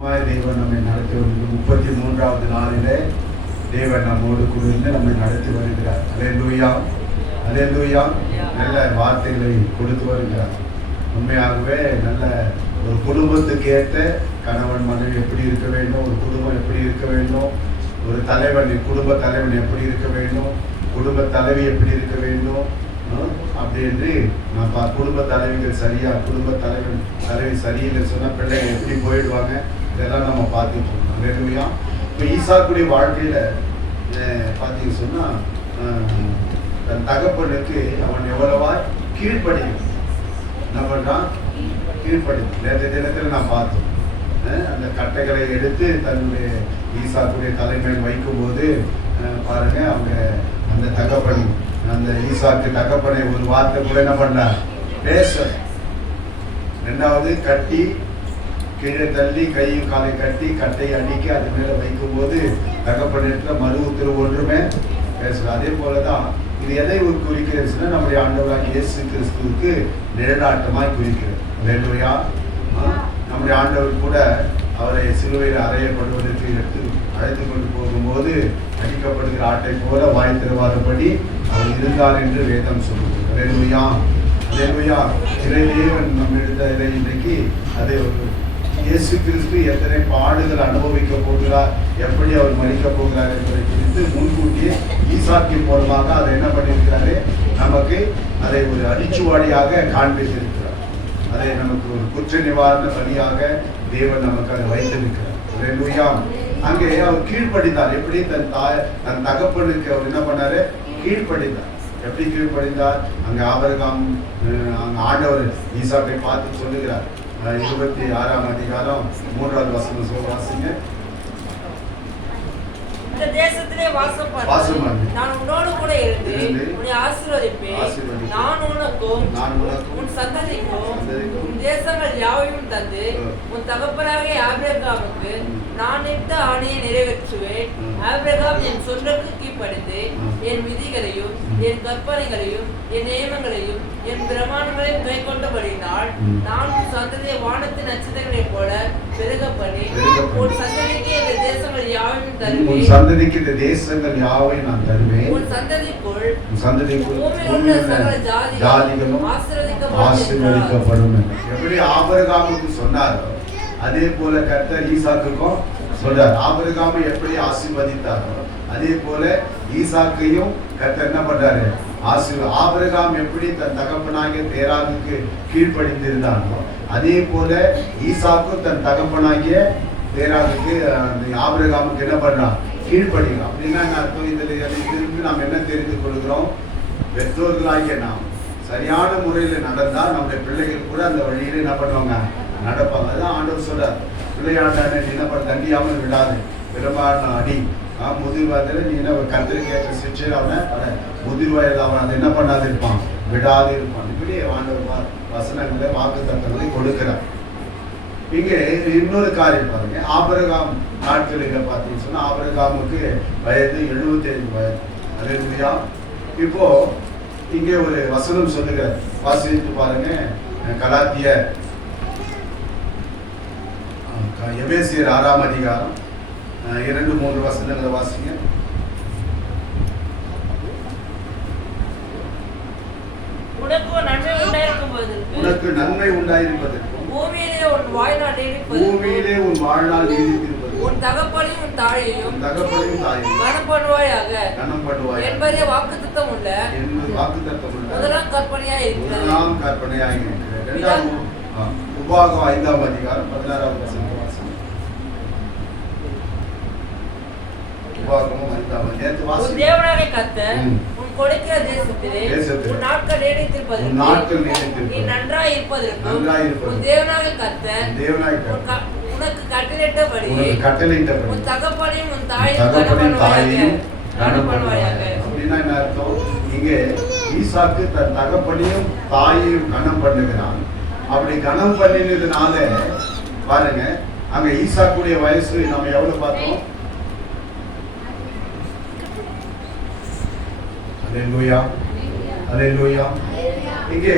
தேவன் நம்மை நடத்தி வருகிறது. 33வது நாளிலே தேவன் நம்மோடு கூட இருந்து நம்மை நடத்தி வருகிறார். அல்லேலூயா, அல்லேலூயா. நல்ல வார்த்தைகளை கொடுத்து வருகிறார். உண்மையாகவே நல்ல ஒரு குடும்பத்துக்கு ஏற்ற கணவன் மனைவி எப்படி இருக்க வேண்டும், ஒரு குடும்பம் எப்படி இருக்க வேண்டும், ஒரு தலைவன் குடும்ப தலைவன் எப்படி இருக்க வேண்டும், குடும்ப தலைவி எப்படி இருக்க வேண்டும் அப்படி என்று நான் குடும்ப தலைவிகள் சரியா, குடும்ப தலைவி சரியில்லை சொன்னால் பிள்ளைங்க எப்படி போயிடுவாங்க, இதெல்லாம் நம்ம பார்த்துட்டு இருக்கோம். அல்லேலூயா. இப்போ ஈசாக்குடைய வாழ்க்கையில் பார்த்தீங்க சொன்னால் தன் தகப்பனுக்கு அவன் எவ்வளவா கீழ்ப்படியும், என்ன பண்ணுறான், கீழ்ப்படியும். நேற்று தினத்தில் நான் பார்த்தோம், அந்த கட்டைகளை எடுத்து தன்னுடைய ஈசாக்குடைய தலைமையில் வைக்கும்போது பாருங்க, அவங்க அந்த தகப்பன் அந்த ஈசாக்கு தகப்பனை ஒரு வார்த்தை கூட என்ன பண்ணார், பேச. ரெண்டாவது கட்டி கீழே தள்ளி கையும் காலை கட்டி கட்டையை அடிக்க அது மேலே வைக்கும்போது தகப்பனிடத்துல மறு உத்தரவு ஒன்றுமே பேசல. அதே போலதான் இது எதை குறிக்கிறது, நம்முடைய ஆண்டவராகிய இயேசு கிறிஸ்துவுக்கு நிழலாட்டமாய் குறிக்கிறது. அல்லேலூயா. நம்முடைய ஆண்டவர் கூட அவரை சிலுவையில் அறையப்படுவதற்கு அழைத்து கொண்டு போகும்போது அடிக்கப்படுகிற ஆட்டை போல வாய் திறவாதபடி அவர் இருந்தார் என்று வேதம் சொல்லுது. அல்லேலூயா, அல்லேலூயா. தேவன் நம்ம எடுத்த இதை இன்றைக்கு அதை இயேசு கிறிஸ்து எத்தனை பாடுகள் அனுபவிக்க போகிறார், எப்படி அவர் மறிக்க போகிறார் என்பதை குறித்து முன்கூட்டியே ஈசாக்கின் மூலமாக அதை என்ன பண்ணியிருக்கிறாரு, நமக்கு அதை ஒரு அடிச்சுவாடியாக காண்பித்திருக்கிறார். அதை நமக்கு ஒரு குற்ற நிவாரண பணியாக தேவன் நமக்கு அதை வைத்திருக்கிறார். அல்லேலூயா. அங்கே அவர் கீழ்ப்படிந்தார். எப்படி தன் தகப்பனுக்கு அவர் என்ன பண்ணாரு, கீழ்ப்படிந்தார். எப்படி கீழ்ப்படிந்தார், அங்கே ஆபிரகாம் அங்கே ஆண்டவர் ஈசாக்கை பார்த்து சொல்லுகிறார். 26ஆம் அதிகாரம் 3வது வசனம் வாசிங்க. இந்த தேசத்திலே வாசம் பண்ணு, நான் உன்னோடு கூட இருந்து உன்னை ஆசீர்வதிப்பேன். நான் உனக்கும் உன் சந்ததிக்கும் உன் தேசங்கள் யாவையும் தந்து உன் தகப்பனாகிய ஆபிரகாமுக்கு நான் இட்ட ஆணையை நிறைவேற்றுவேன். ஆபிரகாம் என் சொல்லுக்கு கீழ்ப்படிந்து என் விதிகளையும் என் கற்பனைகளையும் என் நியமங்களையும் என் பிரமாணங்களையும் கைக்கொண்டபடினால் நான் உன் சந்ததியை வானத்தின் நட்சத்திரங்களைப் போல பெருக பண்ணி உன் சந்ததிக்கு இந்த தேசங்கள் யாவையும் தருவேன். சந்ததிக்கு இந்த தேசங்கள் யாவை நான் தருவேன். உன் சந்ததிக்குள் ஜாதிகளும் ஆசீர்வதிக்கப்படும். எப்படி ஆபிரகாமுக்கு சொன்னாரோ அதே போல கர்த்தர் ஈசாக்குக்கும் சொல்றார். ஆபிரகாமை எப்படி ஆசீர்வதித்தாரோ அதே போல ஈசாக்கையும் கர்த்தர் என்ன பண்றாரு, ஆபிரகாம் எப்படி தன் தகப்பனாகிய தேராகுக்கு கீழ்ப்படிந்திருந்தானோ அதே போல ஈசாக்கும் தன் தகப்பனாகிய தேராகுக்கு ஆபிரகாமுக்கு என்ன பண்றான், கீழ்ப்படிக்கிறோம். அப்படின்னா என்ன அர்த்தம், இதிலிருந்து நாம் என்ன தெரிந்து கொள்கிறோம், பெற்றோர்களாகிய நாம் சரியான முறையில் நடந்தால் நம்முடைய பிள்ளைகள் கூட அந்த வழியில என்ன பண்ணுவாங்க, நடப்பாங்க. அதுதான் ஆண்டவர் சொல்றார், பிள்ளையாண்டான நீ என்ன பண்ண தண்டியாமல் விடாது, பெரும்பாலான அடி. முதிர் வயதில் நீ என்ன கர்த்தருக்கு ஏற்ற சிக்ஷையில் அவனை முதிர் வயதில் அவன் அதை என்ன பண்ணாது இருப்பான், விடாது இருப்பான். இப்படி ஆண்டவர் வசனங்களை வாக்கு தத்தங்களை கொடுக்கிறார். இங்கே இன்னொரு காரியம் பாருங்க, ஆபிரகாம் நாட்களில் பார்த்தீங்கன்னு சொன்னா ஆபிரகாமுக்கு வயது 75 வயது. அல்லேலூயா. இப்போ இங்கே ஒரு வசனம் சொல்லுகிற வாசித்து பாருங்க, கலாத்தியர் எபேசியர் 6ஆம் அதிகாரம் 2-3 வசனங்களை வாசிங்க. உனக்கு நன்மை உண்டாயிருப்பதற்கும் பூமியிலே உன் வாழ்நாள் நீடித்திருப்பது உன் தகப்பனையும் உன் தாயையும் கனம் பண்ணுவாயாக என்பதே வாக்குத்தத்தம் உள்ள முதலாம் கற்பனையாய் இருக்கிறது. இரண்டாம் உபாகம் 5ஆம் அதிகாரம் 16ஆம் வசனம். தேவனாகிய கர்த்தர் உன் கொடுக்கிற தேசத்திலே உன் நாட்கள் நீடித்திருப்பதற்கும் நீ நன்றாய் இருப்பதற்கும் உன் தேவனாகிய கர்த்தர் உனக்கு கட்டளையிட்டபடியே உன் தகப்பனையும் உன் தாயையும் கனம் பண்ணுவாயாக. அப்படின்னா என்ன அர்த்தம், இங்கே ஈசாக்கு தன் தகப்பனையும் தாயையும் கனம் பண்ணுகிறான். அப்படி கனம் பண்ணினதுனால பாருங்க, அங்க ஈசாக்குடைய வயசு நம்ம எவ்வளவு பார்த்தோம், அல்லேலூயா, அல்லேலூயா. இங்கே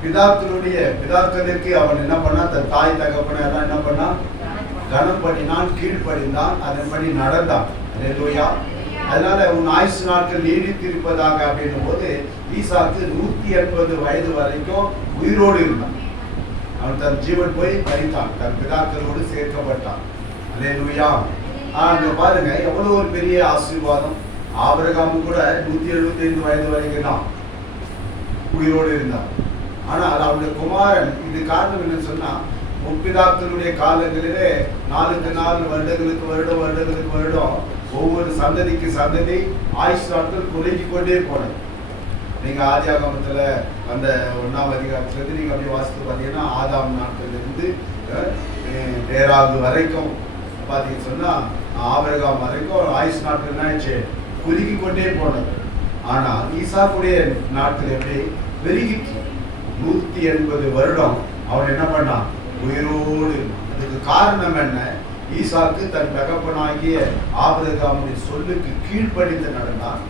பிதாக்களுக்கு அவன் என்ன பண்ணா, தன் தாய் தகப்பனை எல்லாம் என்ன பண்ணா கனம் பண்ணினான், கீழ்ப்படிந்தான், அதன்படி நடந்தான். அல்லேலூயா. அதனால உன் ஆயுசு நாட்கள் நீடித்திருப்பதாக அப்படின்னும் போது ஈசாக்கு 180 வயது வரைக்கும் உயிரோடு இருந்தான். அவன் தன் ஜீவன் போய் மரித்தான், தன் பிதாக்களோடு சேர்க்கப்பட்டான். அல்லேலூயா. அங்க பாருங்க எவ்வளவு ஒரு பெரிய ஆசீர்வாதம். ஆபிரகாம் கூட 175 வயது வரைக்கும் தான் உயிரோடு இருந்தான். ஆனால் அவனுடைய குமாரன், இது காரணம் என்னன்னு சொன்னா, முற்பிதாக்களுடைய காலங்களிலே நாளுக்கு நாள், வருடங்களுக்கு வருடம் ஒவ்வொரு சந்ததிக்கு சந்ததி ஆயுஷ் நாட்கள் குறைஞ்சி கொண்டே போனது. நீங்க ஆதியாகமத்துல அந்த 1ஆம் அதிகாரத்திலிருந்து நீங்க அப்படியே வாசித்து பார்த்தீங்கன்னா, ஆதாம் நாட்களிலிருந்து தேராகு வரைக்கும் பார்த்தீங்கன்னு சொன்னா, ஆபிரகாம் வரைக்கும் ஆயுஷ் நாட்கள் ஆயிடுச்சு குறுகி கொண்டே போனது. ஆனா ஈசாக்குடைய நாட்கள் எப்படி பெருகிட்டு 180 வருடம் அவன் என்ன பண்ணான், உயிரோடு. அதுக்கு காரணம் என்ன? ஈசாக்கு தன் தகப்பனாகிய ஆபிரகாமுடைய சொல்லுக்கு கீழ்ப்படிந்து நடந்தான்.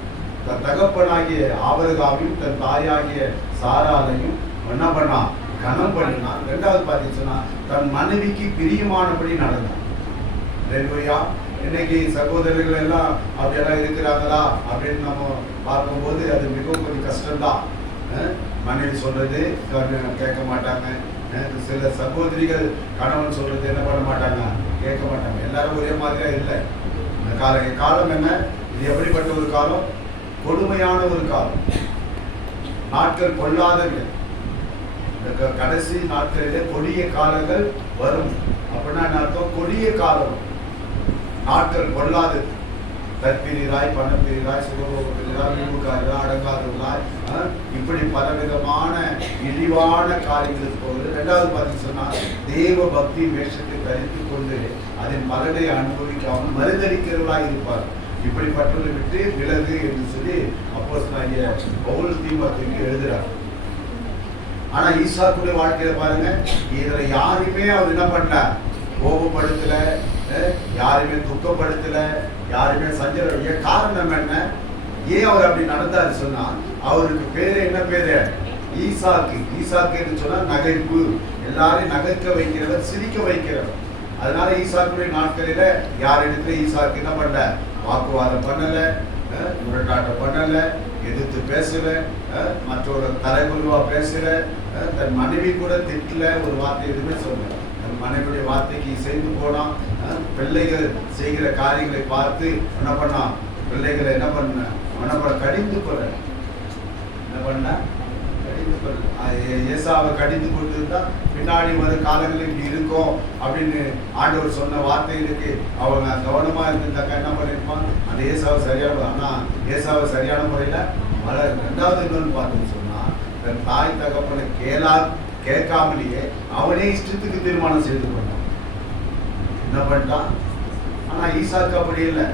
தன் தகப்பனாகிய ஆபிரகாமையும் தன் தாயாகிய சாராலையும் என்ன பண்ணான், கனம் பண்ணினான். ரெண்டாவது பார்த்தீங்கன்னா தன் மனைவிக்கு பிரியமானபடி நடந்தான். அல்லேலூயா. இன்னைக்கு சகோதரர்கள் எல்லாம் அப்படியெல்லாம் இருக்கிறாங்களா அப்படின்னு நம்ம பார்க்கும்போது அது மிகவும் கொஞ்சம் கஷ்டம்தான். மனைவி சொல்றது கேட்க மாட்டாங்க. சில சகோதரிகள் கணவன் சொல்றது என்ன பண்ண மாட்டாங்க, கேட்க மாட்டாங்க. எல்லாரும் ஒரே மாதிரியா இல்லை. இந்த காலம் என்ன, இது எப்படிப்பட்ட ஒரு காலம்? கொடுமையான ஒரு காலம். நாட்கள் கொள்ளாதது. இந்த கடைசி நாட்களிலே கொடிய காலங்கள் வரும். அப்படின்னா என்ன அர்த்தம்? கொடிய காலம், நாட்கள் கொள்ளாதது. தற்பிரிராய், பணப்பிரிராய், சுகபோகப்பிரிராய், வீம்புக்காரராய், அடங்காதவர்களாய், இப்படி பலவிதமான இழிவான காரியங்களுக்கு போகுது. ரெண்டாவது பார்த்து சொன்னா, தேவ பக்தி வேஷத்தை தரித்து கொண்டு அதன் பலனை அனுபவிக்காமல் மறுதளிக்கிறவர்களாய் இருப்பார். இப்படிப்பட்டவர்களை விட்டு விலகு என்று சொல்லி அப்போஸ்தலனாகிய பவுல் தீமோத்தேயுக்கு எழுதுறார். ஆனா ஈசாக்குடைய வாழ்க்கையில பாருங்க, இதுல யாருமே அவர் என்ன பண்ணல, கோபப்படுத்தல, யாருமே துக்கப்படுத்தல, யாருமே சஞ்சல. காரணம் என்ன? ஏன் அவர் அப்படி நடந்தாரு சொன்னா, அவருக்கு பேரு என்ன பேரு? ஈசாக்கு. ஈசாக்கு என்று சொன்னா நகைப்பு, எல்லாரையும் நகைக்க வைக்கிறவர், சிரிக்க வைக்கிறவர். அதனால ஈசாக்குடைய நாட்களில யாரிடத்துல ஈசாக்கு என்ன பண்ணல, வாக்குவாதம் பண்ணல, முரட்டாட்டம் பண்ணல, எதிர்த்து பேசல, மற்றொரு தலைகுருவா பேசல, தன் மனைவி கூட திட்டல, ஒரு வார்த்தை எதுவுமே சொல்லல. தன் மனைவியுடைய வார்த்தைக்கு செய்து போனான். பிள்ளைகள் செய்கிற காரியங்களை பார்த்து என்ன பண்ணா, பிள்ளைகளை என்ன பண்ண கடிந்து கொள்ள, என்ன பண்ண கடிந்து கொள்ள. ஏசாவை கடிந்து கொண்டிருந்தா பின்னாடி வரும் காலங்களில் இப்படி இருக்கும் அப்படின்னு ஆண்டவர் சொன்ன வார்த்தைகளுக்கு அவங்க கவனமா இருந்திருந்தாக்க என்ன பண்ணிருப்பான், அந்த ஏசாவை சரியான, ஆனா ஏசாவை சரியான முறையில வளர. ரெண்டாவது இன்னொன்னு பார்த்தோம்னு சொன்னா, தன் தாய் தகப்பனை கேட்காமலேயே அவனே இஷ்டத்துக்கு தீர்மானம் செய்து கொண்டான். என்ன பண்ணிட்டான்? ஆனா ஈசாக்கு அப்படி இல்லை.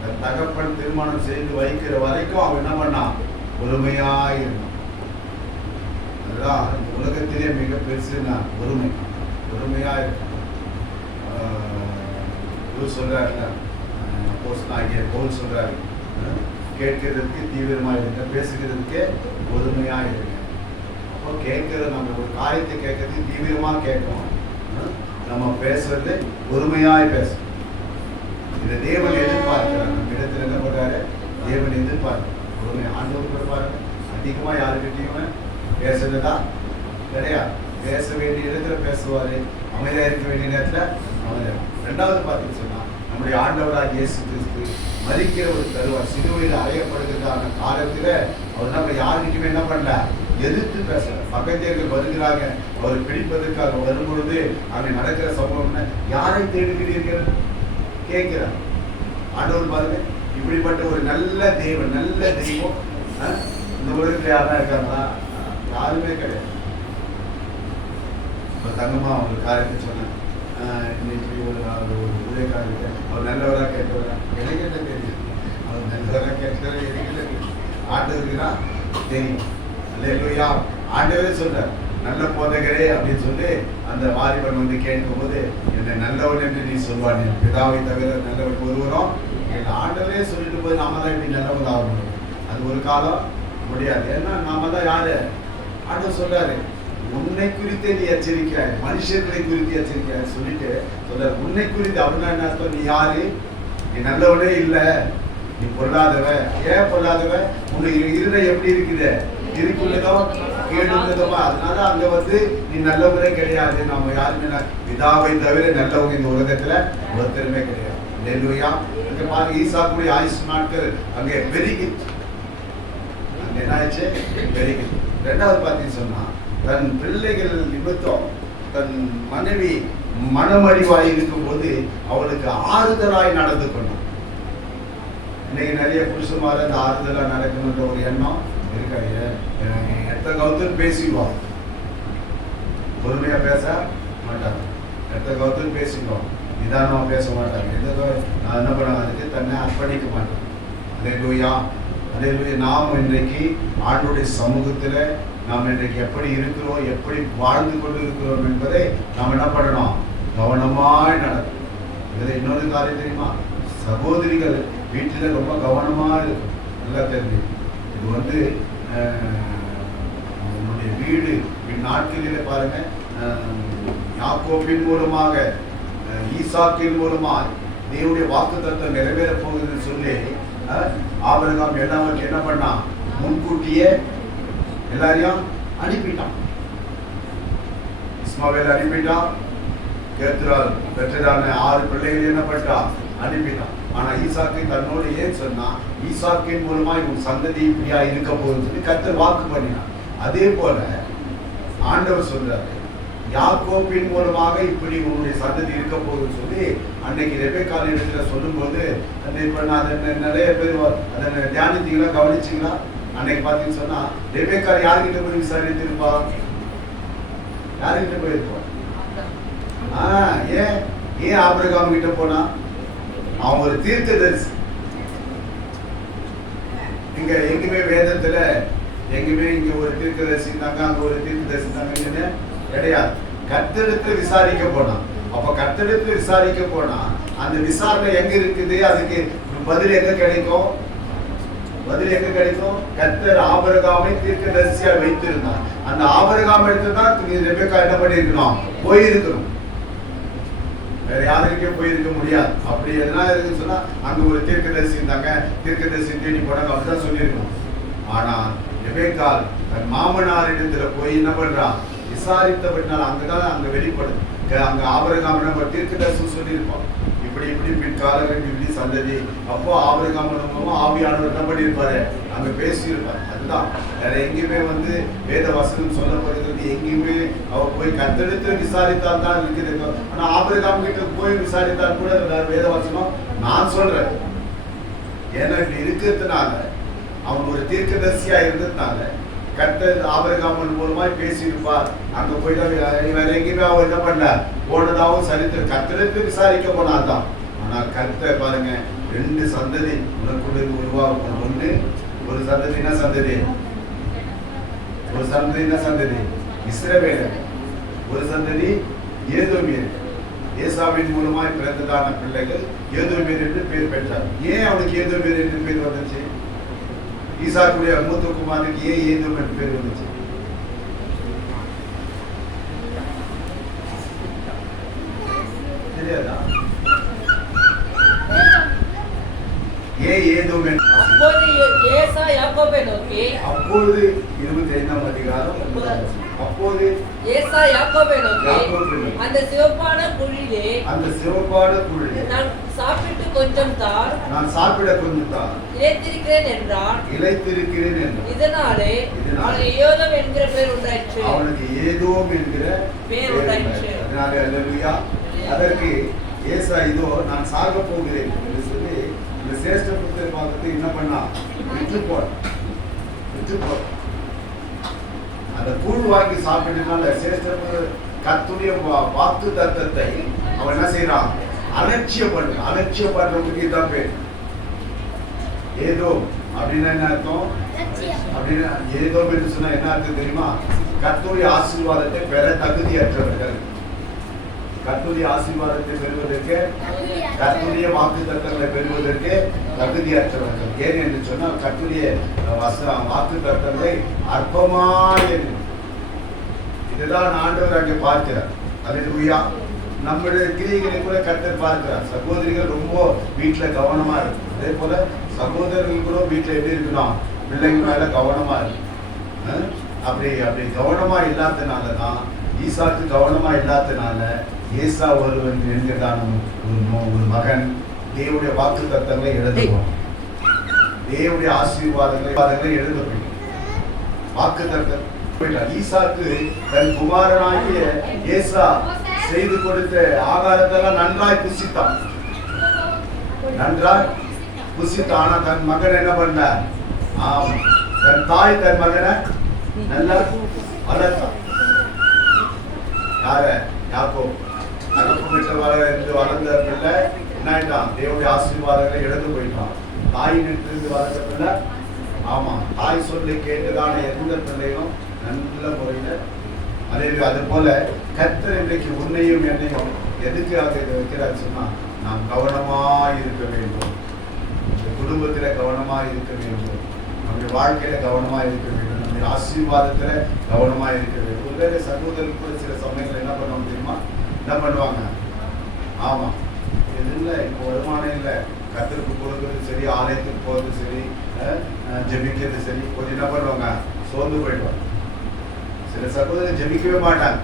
தன் தகப்பன் தீர்மானம் செய்து வைக்கிற வரைக்கும் அவன் என்ன பண்ணான், பொறுமையாயிருந்தான். அதுதான் இந்த உலகத்திலே மிக பெருசுன்னா பொறுமை. பொறுமையாயிருக்கும். சொல்றாருல, அப்போஸ்தலனாகிய பவுல் சொல்றாரு, கேட்கிறதுக்கு தீவிரமா இருங்க, பேசுகிறதுக்கு பொறுமையா இருங்க. அப்போ கேட்கறது, நம்ம ஒரு காரியத்தை கேட்கறதுக்கு தீவிரமா கேட்கணும். நம்ம பேசுறது பொறுமையாய் பேசணும். இதை தேவன் எதிர்பார்க்கிறார். நம்ம இடத்துல என்ன பண்றாரு, தேவன் எதிர்பார்க்கிறார் பொறுமை. ஆண்டவர் கொடுப்பாரு. அதிகமா யாருக்கிட்டையுமே பேசுறதா கிடையாது. பேச வேண்டிய இடத்துல பேசுவாரு, அமைதியா இருக்க வேண்டிய நேரத்துல அமைதியா. ரெண்டாவது பார்த்துன்னு சொன்னா, நம்முடைய ஆண்டவராக இயேசு கிறிஸ்து மரிக்கிற ஒரு தருவார், சிலுவையில் அறையப்படுகிறதான காலத்துல அவர் நம்ம யாருக்கிட்டுமே என்ன பண்ணல, எதிர்த்து பேசல. பக்கத்தியர்கள் வருகிறாங்க, அவர் பிடிப்பதற்காக வரும்பொழுது அங்கே நடக்கிற சம்பவம், யாரை தேடுகிறீர்கள் கேட்கிறார். ஆண்டவர் பாருங்க, இப்படிப்பட்ட ஒரு நல்ல தெய்வம், நல்ல தெய்வம் இந்த உலகத்துல யாரா இருக்காங்களா? யாருமே கிடையாது. இப்போ தங்கம்மா ஒரு காரியத்தை சொன்னேன், இன்னைக்கு ஒரு ஊழியக்காரருக்கு அவர் நல்லவரா கேட்டவரா, எனக்கு என்ன தெரியும், அவர் நல்லவரா கேட்டவரா எனக்கு ஆண்டவருக்குன்னா தெரியும். அல்லேலூயா. ஆண்டவரே சொல்றார், நல்ல போதகரே அப்படின்னு சொல்லி அந்த வாலிபன் வந்து கேட்கும்போது, என்னை நல்லவன் என்று நீ சொல்வான், என் பிதாவை தவிர நல்லவன் ஒருவரும் என் ஆண்டவரே சொல்லிட்டு போய் நாம தான் இப்படி நல்லவன் ஆகணும். அது ஒரு காலம் முடியாது. ஏன்னா நாம தான் யாரு, ஆண்டவர் சொல்றாரு, உன்னை குறித்து நீ எச்சரிக்கையாய், மனுஷர்களை குறித்து எச்சரிக்கையாய் சொல்லிட்டு சொல்ற. உன்னை குறித்து அப்படின்னா என்ன அர்த்தம்? நீ யாரு? நீ நல்லவனே இல்லை, நீ பொல்லாதவ. ஏன் பொல்லாதவ? உனக்கு இருதயம் எப்படி இருக்குது? இருக்குள்ளதோ கேடுள்ளதோமா. அதனால அங்க நீ நல்லவரே கிடையாது. நம்ம யாருமே பிதாவை தவிர நல்லவங்க இந்த உலகத்துல ஒருத்தருமே கிடையாது. அல்லேலூயா. அங்க பாருங்க, ஈசாக்குடைய ஆயுசு நாட்கள் அங்கே பெருகி, அங்க என்ன ஆயிடுச்சு? பெருகி. ரெண்டாவது பார்த்தீங்கன்னு சொன்னா, தன் பிள்ளைகள் நிமித்தம் தன் மனைவி மனமடிவாய் இருக்கும் போது அவளுக்கு ஆறுதலாய் நடந்து கொண்டான். இன்னைக்கு நிறைய புருஷமார இந்த ஆறுதலா நடக்கணுன்ற ஒரு எண்ணம் இருக்காங்க. எத்த கவுத்துன்னு பேசிக்குவோம், பொறுமையா பேச மாட்டாங்க. எத்த கவுத்துன்னு பேசிக்குவோம், நிதானமா பேச மாட்டாங்க. நான் என்ன பண்ண, அதுக்கு தன்னை அர்ப்பணிக்க மாட்டேன். அல்லேலூயா. அல்லேலூயா. நாம் இன்றைக்கு ஆண்டவருடைய சமூகத்துல நாம் இன்றைக்கு எப்படி இருக்கிறோம், எப்படி வாழ்ந்து கொண்டு இருக்கிறோம் என்பதை நாம் என்ன பண்ணணும்? கவனமாய் நடக்கும். இதில் இன்னொரு காரியம் தெரியுமா? சகோதரிகள் வீட்டில் ரொம்ப கவனமா இருக்கும். நல்லா தெரிஞ்சு, இது நம்முடைய வீடு நாட்களில பாருங்க, யாக்கோபின் மூலமாக ஈசாக்கின் மூலமாக தேவனுடைய வாக்குத்தத்தம் நிறைவேற போகுதுன்னு சொல்லி ஆபிரகாம் எல்லாருக்கும் என்ன பண்ணான்? முன்கூட்டியே எல்லாரையும் அனுப்பிட்டான். இஸ்மாவேல் அனுப்பிட்டான். கேத்ரால் பெற்றதான 6 பிள்ளைகள் என்ன பண்ணிட்டான்? அனுப்பிட்டான். ஆனா ஈசாக்கை தன்னோடு ஏன் சொன்னா, ஈசாக்கின் மூலமா இவன் சந்ததி இப்படியா இருக்க போகுதுன்னு சொல்லி கர்த்தர் வாக்கு பண்ணினான். அதே போல ஆண்டவர் சொல்றாரு, யாக்கோபின் மூலமாக இப்படி உன்னுடைய சந்ததி இருக்க போகுதுன்னு சொல்லி அன்னைக்கு ரெபெக்காள் இடத்துல சொல்லும் போது நிறைய பேர் அதை தியானித்தீங்களா, கவனிச்சிங்களா? அன்னைக்கு பார்த்தீங்கன்னு சொன்னா, ரெபெக்காள் யார்கிட்ட போய் விசாரித்திருப்பா? யார்கிட்ட போயிருப்பா? ஏன் ஆபிரகாம் கிட்ட போனா? அவன் ஒரு தீர்க்கதரிசி. இங்க எங்குமே வேதத்துல எங்குமே இங்க ஒரு தீர்க்கதரிசி இருந்தாங்க, அங்க ஒரு தீர்க்கதரிசி இருந்தாங்க கிடையாது. கர்த்தரிடத்துல விசாரிக்க போனான். அப்ப கர்த்தரிடத்துல விசாரிக்க போனா அந்த விசாரணை எங்க இருக்குது? அதுக்கு பதில் எங்க கிடைக்கும்? பதில் எங்க கிடைக்கும்? கர்த்தர் ஆபிரகாமை தீர்க்கதரிசியா வைத்திருந்தார். அந்த ஆபிரகாம் எடுத்துதான் ரெபெக்கா என்ன பண்ணிருக்கணும்? போயிருக்கணும். வேற யாருக்கே போயிருக்க முடியாது. அப்படி எதனா இருக்குன்னு சொன்னா அங்க ஒரு தீர்க்கதரிசி இருந்தாங்க, தீர்க்கதரிசி தேடி போனாங்க, அப்படிதான் சொல்லியிருக்கணும். ஆனா ரெபெக்காள் தன் மாமனாரிடத்துல போய் என்ன பண்றா? விசாரித்தபடினால் அங்கதான் அங்க வெளிப்படுது. அங்க ஆபிரகாம் நம்ம தீர்க்கதரிசி சொல்லியிருப்போம், இப்படி இப்படி பிற்காலங்கள் இப்படி சந்ததி. அப்போ ஆபிரகாம் ஆவியானவர் என்ன பண்ணியிருப்பாரு? அங்க பேசியிருப்பார். அதுதான் வேற எங்கேயுமே வேத வசனம் சொல்லப்படுகிறது எங்கேயுமே அவ போய் கர்த்தரிடத்துல விசாரித்தால் தான் இருக்குது. ஆனா ஆபிரகாம் கிட்ட போய் விசாரித்தால் கூட வேத வசனம் நான் சொல்றேன். ஏன்னா இப்படி இருக்கிறதுனால அவன் ஒரு தீர்க்கதரிசியா இருந்ததுனால கர்த்தர் ஆபிரகாம் மூலமாய் பேசியிருப்பார். அங்க போயிட்டு வேற எங்கேயுமே அவன் என்ன பண்ணல, போனதாகவும் சரித்திரம். கர்த்தருக்கு விசாரிக்க போனாதான். ஆனா கர்த்தர் பாருங்க, 2 சந்ததி உனக்குள்ள உருவாகும். ஒண்ணு ஒரு சந்ததி, என்ன சந்ததி? ஒரு சந்ததி என்ன சந்ததி? இஸ்ரவேலர். ஒரு சந்ததி ஏதோமியர். ஏசாவின் மூலமாய் பிறந்ததான பிள்ளைகள் ஏதோமியர் என்று பேர் பெற்றார். ஏன் அவனுக்கு ஏதோமியர் என்று பேர் வந்துச்சு? ஈசாக்குடைய மூத்த குமாரனுக்கு ஏன் ஏதோம் என்று பேர் வந்துச்சு? தெரியாதா? ஏன் ஏதோம்? அப்பொழுது 25ஆம் அதிகாரம். அப்போது ஏசா யாக்கோபை நோக்கி, அந்த சிவப்பான குழியிலே நான் சாப்பிட்டு கொஞ்சம் தார், நான் சாப்பிட கொஞ்சம் தார், இளைத்திருக்கிறேன் என்றான். இதனாலே அவனுக்கு ஏதோம் என்கிற பேர் உண்டாயிற்று. அவனுக்கு ஏதோம் என்கிற பேர் உண்டாயிற்று. அதனால அல்லேலூயா. அதற்கு ஏசா இதோ நான் சாக போகிறேன் என்று சொல்லி இந்த சேஷ்ட புத்திரரை பார்த்து என்ன பண்ணா? விட்டு போ. அந்த கூழ் வாங்கி சாப்பிட்டதுனால சேஷ்ட கர்த்தருடைய வாக்கு தத்தத்தை அவன் என்ன செய்யறான்? அலட்சியம் பண்றவங்களுக்கு இதுதான் பேர் ஏதோ. அப்படின்னா என்ன அர்த்தம்? அப்படின்னா ஏதோ என்று சொன்னா என்ன அர்த்தம் தெரியுமா? கர்த்தருடைய ஆசீர்வாதத்தை பெற தகுதியற்றவர்கள். கர்த்தருடைய ஆசீர்வாதத்தை பெறுவதற்கு, கர்த்தருடைய வாக்கு தத்தங்களை பெறுவதற்கு தகுதியற்றவர்கள். ஏன் என்று சொன்னால் கர்த்தருடைய வாக்கு தத்தங்களை அற்பமாய் இதுதான் ஆண்டவர் அங்கே பார்க்கிறார். அல்லேலூயா. நம்முடைய கிரியைகளை கூட கர்த்தர் பார்க்கிறார். சகோதரிகள் ரொம்ப வீட்டுல கவனமா இருக்கும். அதே போல சகோதரர்கள் கூட வீட்டுல எப்படி இருக்கணும், பிள்ளைங்க மேல கவனமா இருக்கும். அப்படி கவனமா இல்லாதனாலதான், ஈசாக்கு கவனமா இல்லாதனால ஏசா ஒருவன் என்கிறதான ஒரு மகன் தேவனுடைய வாக்கு தத்தங்களை எழுதுவான். தேவனுடைய ஆசீர்வாதங்களை எழுத போயிடும். வாக்கு தத்தம் போயிட்டார். ஈசாக்கு தன் குமாரனாகிய ஏசா செய்து கொடுத்த ஆகாரத்தெல்லாம் நன்றாய் புசித்தான். ஆனா தன் மகன் என்ன பண்ண, தன் தாய் தன் மகனை நல்லா வளர்த்தான். யார? யாக்கோபு. அனுப்பு விட்டு வளர்ந்த பிள்ளை என்ன ஆயிட்டான், தேவனுடைய ஆசீர்வாதங்களை இழந்து போயிட்டான். தாயினிருந்து வளர்ந்த பிள்ளை, ஆமா, தாய் சொல்லி கேட்டதான எந்த பிள்ளையும் நல்ல முறையில. அது போல கர்த்தர் இன்றைக்கு உன்னையும் என்னையும் எதுக்காக இதை வைக்கிறார் சொன்னா, நாம் கவனமா இருக்க வேண்டும். இந்த குடும்பத்துல கவனமா இருக்க வேண்டும். நம்முடைய வாழ்க்கையில கவனமா இருக்க வேண்டும். நம்முடைய ஆசீர்வாதத்துல கவனமா இருக்க வேண்டும். ஒருவேளை சகோதரர்கள் கூட சில சமயங்கள் என்ன பண்ணுவாங்க தெரியுமா? என்ன பண்ணுவாங்க? ஆமா, இது இல்லை, இப்போ வருமானம் இல்லை, கர்த்தருக்கு கொடுக்கறது சரி, ஆலயத்துக்கு போகிறது சரி, ஜெபிக்கிறது சரி, கொஞ்சம் என்ன பண்ணுவாங்க, சோர்ந்து போயிடுவாங்க. சில சகோதரர்கள் ஜெபிக்கவே மாட்டாங்க.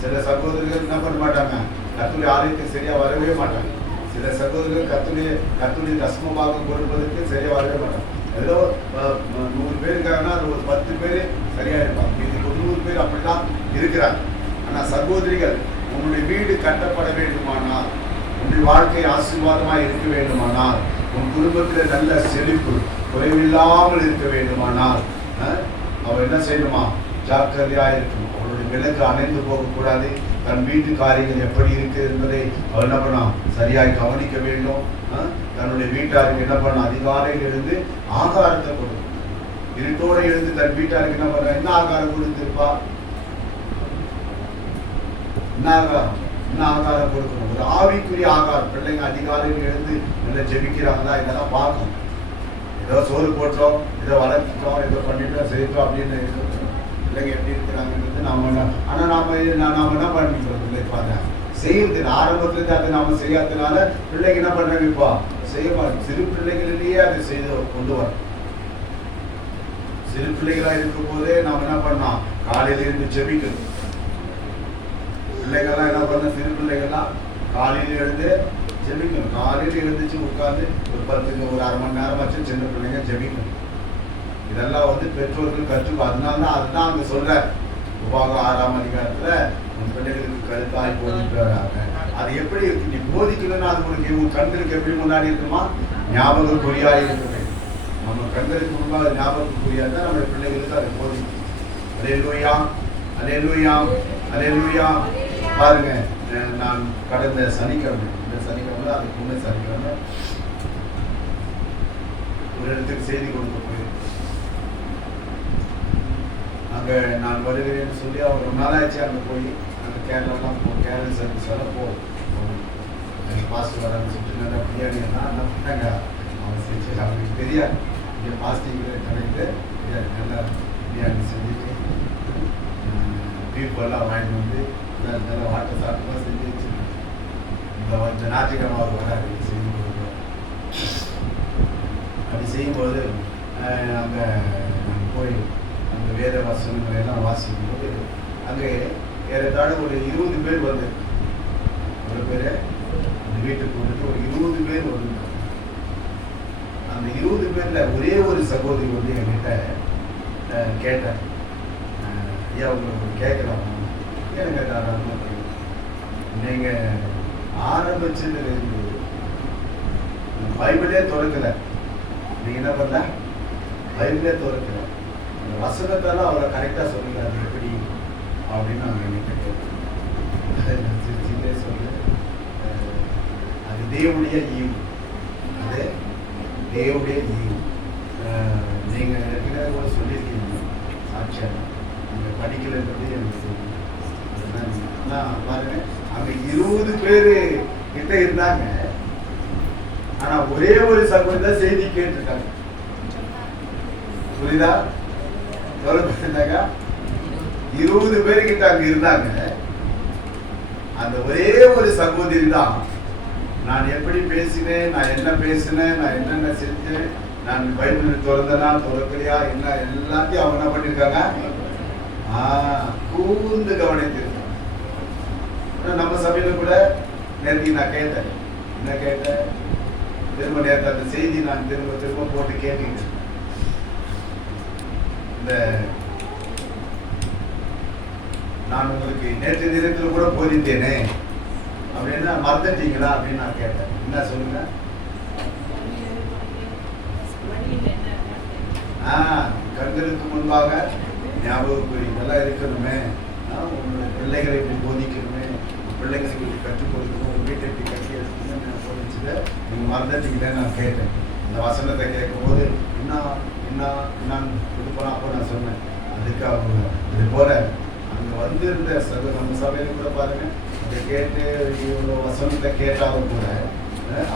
சில சகோதரர்கள் என்ன பண்ண மாட்டாங்க, கர்த்தருடைய ஆலயத்துக்கு சரியா வரவே மாட்டாங்க. சில சகோதரர்கள் கர்த்தருடைய தசமமாக கொடுப்பதற்கு சரியா வரவே மாட்டாங்க. ஏதோ 100 பேர் இருக்காங்கன்னா அது ஒரு 10 பேர் சரியா இருப்பாங்க. இது 100 பேர் அப்படிதான் இருக்கிறாங்க. ஆனா சகோதரிகள், உன்னுடைய வீடு கட்டப்பட வேண்டுமானால், உன்னுடைய வாழ்க்கை ஆசீர்வாதமாக இருக்க வேண்டுமானால், உன் குடும்பத்தில் நல்ல செழிப்பு குறைவில்லாமல் இருக்க வேண்டுமானால், அவள் என்ன செய்யணுமா? ஜாக்கிரதையாக இருக்கணும். அவளுடைய விலக்கு அணைந்து போகக்கூடாது. தன் வீட்டு காரியங்கள் எப்படி இருக்கு என்பதை அவள் என்ன பண்ணா சரியாய் கவனிக்க வேண்டும். தன்னுடைய வீட்டாருக்கு என்ன பண்ண, அதிகாலையில் இருந்து ஆகாரத்தை கொடுக்கும். இருட்டோட இருந்து தன் வீட்டாருக்கு என்ன பண்ண, என்ன ஆகாரம் கொடுத்திருப்பா? என்ன ஆகாரம் கொடுக்கணும்? ஒரு ஆவிக்குரிய ஆகாரம். பிள்ளைங்க அதிகாலையில் எழுந்து நல்லா ஜெபிக்கிறாங்களா, இதெல்லாம் பார்க்கணும். ஏதோ சோறு போட்டோம், ஏதோ வளர்த்துட்டோம், ஏதோ பண்ணிட்டோம், செய்தோம் அப்படின்னு பிள்ளைங்க எப்படி இருக்கிறாங்கன்றது நாம. ஆனா நாம என்ன பண்ணிக்கிறோம்? பிள்ளை பாருங்க, செய்யறது ஆரம்பத்துல அதை நாம செய்யாததுனால பிள்ளைங்க என்ன பண்றாங்க, இப்போ செய்ய மாட்டோம். சிறு பிள்ளைகளிலேயே அதை செய்து கொண்டு வரும். சிறு பிள்ளைகளா இருக்கும் போதே நாம என்ன பண்ணோம், காலையில இருந்து ஜெபிக்கணும். பிள்ளைகள்லாம் என்ன பண்ண, சிறு பிள்ளைகள்லாம் காலையில எழுந்து ஜெபிக்கணும். காலையில எழுந்துச்சு உட்காந்து ஒரு 1/2 மணி நேரமாச்சும் சின்ன பிள்ளைங்க ஜெபிக்கணும். இதெல்லாம் பெற்றோர்கள் கற்றுக்கணும். அதுதான் அங்க சொல்ற உபாகம் 6ஆம் அதிகாரத்துல உன் பிள்ளைகளுக்கு கருத்தாய் போதிக்கிறாங்க. அது எப்படி நீ போதிக்கணும்னா அது உனக்கு உன் கண்களுக்கு எப்படி முன்னாடி இருக்குமா, ஞாபகம் குறியாய் இருக்குது. நம்ம கண்களுக்கு முன்பாக ஞாபகம் குறியா தான் நம்ம பிள்ளைகளுக்கு அதை போதிக்கணும். அல்லேலூயா, அல்லேலூயா, அல்லேலூயா. பாருங்க, நான் கடந்த சனிக்கிழமை, இந்த சனிக்கிழமை அதுக்கு முன்னே சனிக்கிழமை ஒரு இடத்துக்கு செய்தி கொடுக்க போயிருக்கேன். அங்கே நான் வருகிறேன்னு சொல்லி அவர் ரொம்ப நாளாச்சு அங்கே போய் அங்கே கேரளாலாம் கேரளா சர்வீஸ் வர பாஸ்ட் வரான்னு சொல்லிட்டு நல்லா பிரியாணி எல்லாம் என்ன பண்ணாங்க, அவங்க செஞ்சு அவங்களுக்கு தெரியாது. இங்கே பாஸ்டிங் கடையில் நல்லா பிரியாணி செஞ்சுட்டு பீஃப் எல்லாம் வாங்கிட்டு வந்து நல்லா வாட்டர் சாப்பிட்டுலாம் செஞ்சு வச்சுருக்கேன். இந்த ஞாயிற்றுக்கிழமை அவர் வராது செய்து கொடுக்குறோம். அப்படி செய்யும்போது அங்கே நாங்கள் போய் அந்த வேத வசனங்களை எல்லாம் வாசிக்கும் போது அங்கே ஏறத்தாழ ஒரு 20 பேர் வந்து ஒரு பேர் அந்த வீட்டுக்கு வந்துட்டு ஒரு 20 பேர் வந்து அந்த 20 பேர்ல ஒரே ஒரு சகோதரி வந்து என்கிட்ட கேட்டேன், ஐயா உங்களுக்கு கேட்கலாம் எனக்கு தாராளமாக கேட்கலாம். நீங்கள் ஆரம்பிச்சதுலேருந்து பைபிளே திறக்கலை, நீங்கள் என்ன பண்ணல, பைபிளே திறக்கலை, அந்த வசனத்தால் அவரை கரெக்டாக சொல்லுங்க அது எப்படி அப்படின்னு அவங்க என்கிட்ட கேட்குறேன். நான் சிரிச்சுட்டே சொல்லுவேன், அது தேவனுடைய ஈவு, அது தேவனுடைய ஈவு. நீங்கள் ஏற்கனவே கூட சொல்லியிருக்கீங்க சாட்சியாக, நீங்கள் படிக்கலைன்றது எனக்கு தெரியும். ஆனால் பாருங்க, அங்கே 20 பேர் கிட்ட இருந்தாங்க, ஆனால் ஒரே ஒரு சகோதரி தான் செய்தி கேட்டிருக்காங்க. புரியுதா? எவ்வளோ பேர் இருந்தாங்க? 20 பேர்கிட்ட அங்க இருந்தாங்க. அந்த ஒரே ஒரு சகோதரி தான் நான் எப்படி பேசினேன், நான் என்ன பேசினேன், நான் என்னென்ன செஞ்சேன், நான் பைபிள் திறந்தனா திறக்கலையா, என்ன எல்லாத்தையும் அவங்க என்ன பண்ணிருக்காங்க, கூர்ந்து கவனித்திருக்காங்க. நம்ம சபையில கூட நேற்று நான் கேட்டேன், என்ன கேட்டேன், திரும்ப நேற்று அந்த செய்தி நான் திரும்ப திரும்ப போட்டு கேட்டீங்க. இந்த நான் உங்களுக்கு நேற்று தினத்தில் கூட போதித்தேனே அப்படின்னா மறந்துட்டீங்களா அப்படின்னு நான் கேட்டேன். என்ன சொல்லுங்க? கண்களுக்கு முன்பாக ஞாபகக்குறி இதெல்லாம் இருக்கணுமே, உங்களுடைய பிள்ளைகளை இப்படி போதிக்கணுமே, பிள்ளைங்களுக்கு இப்படி கற்றுக் கொடுக்கணும், ஒரு வீட்டை இப்படி கட்டி எடுக்கணும்னு போதிச்சுட்டு நீங்கள் மறந்துட்டீங்களேன்னு நான் கேட்டேன். இந்த வசனத்தை கேட்கும்போது என்னன்னு கொடுப்போம். அப்போ நான் சொன்னேன், அதுக்கு அவங்க இது போல அங்கே வந்திருந்த நம்ம சபையில கூட பாருங்க, அதை கேட்டு இவ்வளோ வசனத்தை கேட்டாலும் கூட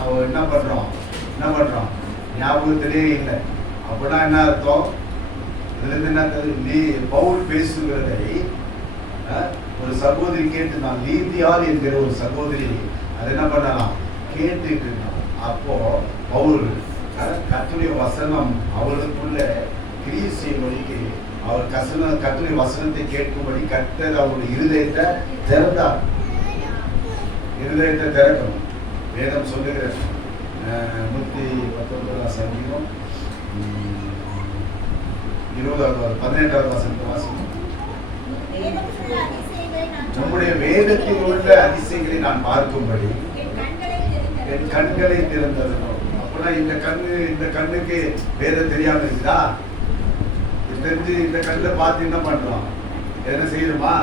அவன் என்ன பண்ணுறான் ஞாபகத்திலே இல்லை. அப்படின்னா என்ன அர்த்தம்? இதுலேருந்து என்ன நீ பவுல் பேசுகிறதை ஒரு சகோதரி கேட்டு நான் லீதியார் என்கிற ஒரு சகோதரி அதை என்ன பண்ணலாம் கேட்டுட்டு இருந்தான். அப்போ பவுல் கர்த்தருடைய வசனம் அவளுக்குள்ள கிரியை செய்யும்படிக்கு அவர் கர்த்தருடைய வசனத்தை கேட்கும்படி கர்த்தர் அவருடைய இருதயத்தை திறந்தார். இருதயத்தை திறக்கணும். வேதம் சொல்லுகிற 119 சங்கீதம் 18வது வசனத்தை வாசிக்கும். நம்முடைய வேதத்தில் உள்ள அதிசயங்களை நான் பார்க்கும்படி என் கண்களை திறந்ததும். அப்படின்னா இந்த கண்ணுக்கு வேதம் தெரியாம இருக்குதா? தெரிஞ்சு இந்த கண்ணில் பார்த்து என்ன பண்றோம், என்ன செய்யணுமா?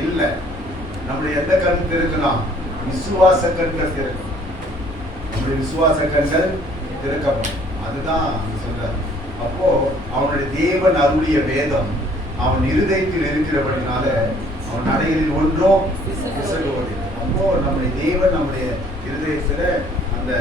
இல்லை. நம்முடைய எந்த கண் திறக்கணும்? விசுவாச கண்கள் திறக்கணும். நம்முடைய விசுவாச கண்கள் திறக்கப்படும். அதுதான் சொல்றாரு. அப்போ அவனுடைய தேவன் அருளிய வேதம் அவன் இருதயத்தில் இருக்கிறபடினால அவன் நடைகளில் ஒன்றும் பிசகுவதில்லை. அப்போ நம்முடைய தேவன் நம்முடைய இருதயத்துல அந்த